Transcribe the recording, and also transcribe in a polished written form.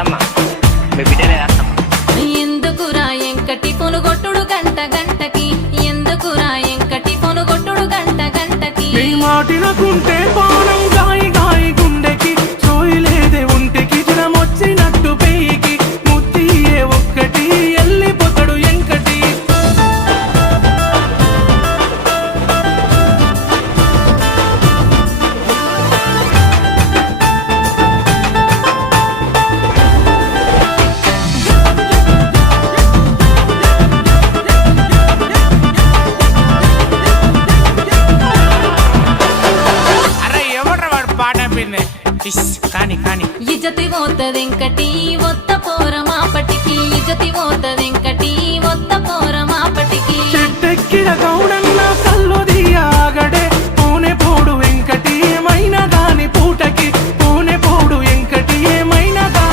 అత్తమ్మ మీ బిడ్డలే అత్తమ్మ. ఎందుకురా ఎంకటి పొనుగొట్టుడు గంట గంటకి, ఎందుకురా ఎంకటి పొనుగొట్టుడు గంట గంటకి. నీ మాటినకుంటే పానం గాయి గాయి గుండెకి, సోయిలేదే ఒంటికి జ్వరమొచ్చినట్టు పెయికి, ముత్తియే ఒక్కటి ఎల్లిపోతాడు ఎంకటి. అరే ఎవడ్రా వాడు పాట పిన్నే కానీ కానీ ఇజ్జతి పోతదెంకటి ఒత్త పోర మాపటికి, ఇజ్జతి పోతదెంకటి ఒత్త పోర మాపటికి. చెట్టెక్కిన గౌడన్న